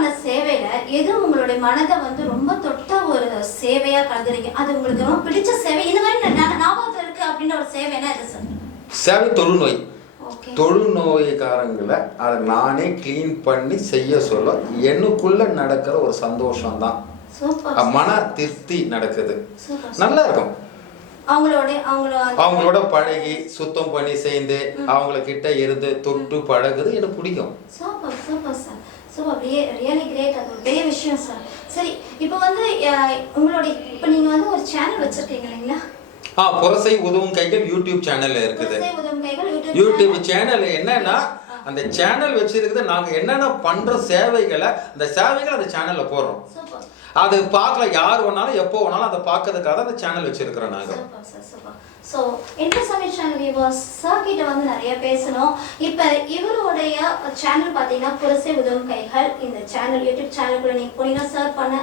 பண்ண சேவையில எது உங்களுடைய மனதை வந்து ரொம்ப தொட்ட ஒரு சேவையா கருதுறீங்க? அது உங்களுக்கு ரொம்ப பிடிச்ச சேவை, இந்த மாதிரி ஞாபகத்துல இருக்கு அப்படின்ற ஒரு சேவைனா எது சார்? சேவை தொழுநோய். தொழுநோய்காரங்களை அதை நானே கிளீன் பண்ணி செய்ய சொல்ல எனக்குள்ள நடக்கிற ஒரு சந்தோஷம் தான், மன திருப்தி நடக்குது, நல்லா இருக்கும். அவங்களோட பழகி சுத்தம் பண்ணி செய்து அவங்கள கிட்ட இருந்து தொட்டு பழகுது எனக்கு பிடிக்கும். Super super sir, super, really great. அது ஒரு பெரிய விஷயம் சார். சரி, இப்போ வந்து உங்களுடைய இப்போ நீங்க வந்து ஒரு சேனல் வச்சிருக்கீங்க இல்லைங்களா? புரசை உதவும் கைகள் யூடியூப் சேனல் இருக்குது. யூடியூப் சேனல் என்னன்னா, அந்த சேனல் வச்சிருக்குது நாங்க என்னென்ன பண்ற சேவைகளை, அந்த சேவைகளை அந்த சேனல்ல போடுறோம். அது பார்க்கல யார் வேணாலும் எப்போ வேணாலும் அதை பார்க்கறதுக்காக அந்த சேனல் வச்சிருக்கிறோம் நாங்க. ஸோ இன்டர்சமிட் சேனல் வியூவர்ஸ் சார் கிட்ட வந்து நிறைய பேசணும். இப்போ இவருடைய சேனல் பார்த்தீங்கன்னா புரசை உதவும் கைகள். இந்த சேனல் யூடியூப் சேனலுக்குள்ள நீங்கள் போனீங்கன்னா சர்ச் பண்ண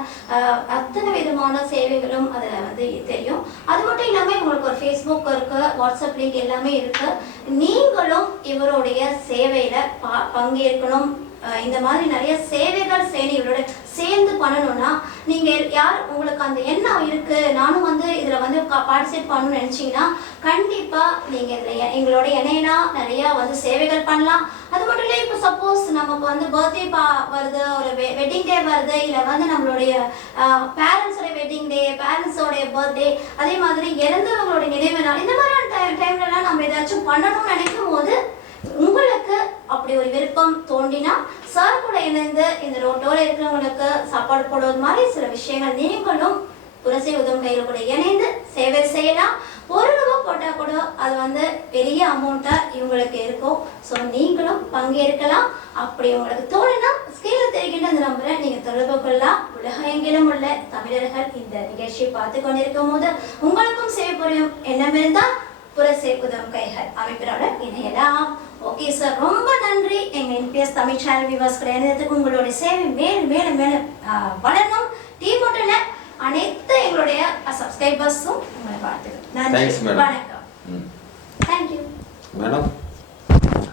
அத்தனை விதமான சேவைகளும் அதில் வந்து தெரியும். அது மட்டும் இல்லாமல் உங்களுக்கு ஒரு ஃபேஸ்புக் இருக்கு, வாட்ஸ்அப் லிங்க் எல்லாமே இருக்கு. நீங்களும் இவருடைய சேவையில் பங்கேற்கணும், இந்த மாதிரி நிறைய சேவைகள் செய்யணும், இவரோட சேர்ந்து பண்ணணும்னா நீங்கள் யார் உங்களுக்கு அந்த எண்ணம் இருக்கு, நானும் வந்து இதில் வந்து பார்ட்டிசிபேட் பண்ணணும்னு நினச்சிங்கன்னா கண்டிப்பாக நீங்கள் இதில் எங்களோட இணையலாம், நிறையா வந்து சேவைகள் பண்ணலாம். அது மட்டும் இல்லை, இப்போ சப்போஸ் நமக்கு வந்து பர்த்டே வருது, ஒரு வெட்டிங் டே வருது, இல்லை வந்து நம்மளுடைய பேரண்ட்ஸோடைய வெட்டிங் டே, பேரண்ட்ஸோடைய பர்த்டே, அதே மாதிரி இறந்தவங்களுடைய நினைவு நாள், இந்த மாதிரியான டைம்லலாம் நம்ம ஏதாச்சும் பண்ணணும்னு நினைக்கும் போது உங்களுக்கு அப்படி ஒரு விருப்பம் தோண்டினா சார் கூட இணைந்து இந்த ரோட்டோட இருக்கிறவங்களுக்கு சாப்பாடு போடுவது மாதிரி சில விஷயங்கள் நீங்களும் புரசை உதவும் கையில் கூட இணைந்து சேவை செய்யலாம். ₹1 போட்டா கூட அது வந்து பெரிய அமௌண்ட்டா இவங்களுக்கு இருக்கும். ஸோ நீங்களும் பங்கேற்கலாம். அப்படி உங்களுக்கு தோணுனா ஸ்கீல தெரிகின்ற அந்த நம்பரை நீங்க தொடர்பு கொள்ளலாம். உலகெங்கிலும் உள்ள தமிழர்கள் இந்த நிகழ்ச்சியை பார்த்து கொண்டிருக்கும் போது உங்களுக்கும் சேவை புரியும் எண்ணம் இருந்தால் புரசை உதவும் கைகள் அமைப்பினோட இணையலாம். ஓகே சார், ரொம்ப நன்றி. எங்க NPS தமிழ் சேனல் வியூவர்ஸ் கூட இணையத்துக்கு உங்களுடைய சேவை மேலும் மேலும் மேலும் வளரணும். டீம் மட்டும் அனைத்து எங்களுடைய சப்ஸ்கிரைபர்ஸும் உங்களை பார்த்துக்கிறோம். நன்றி, வணக்கம். Thank you madam.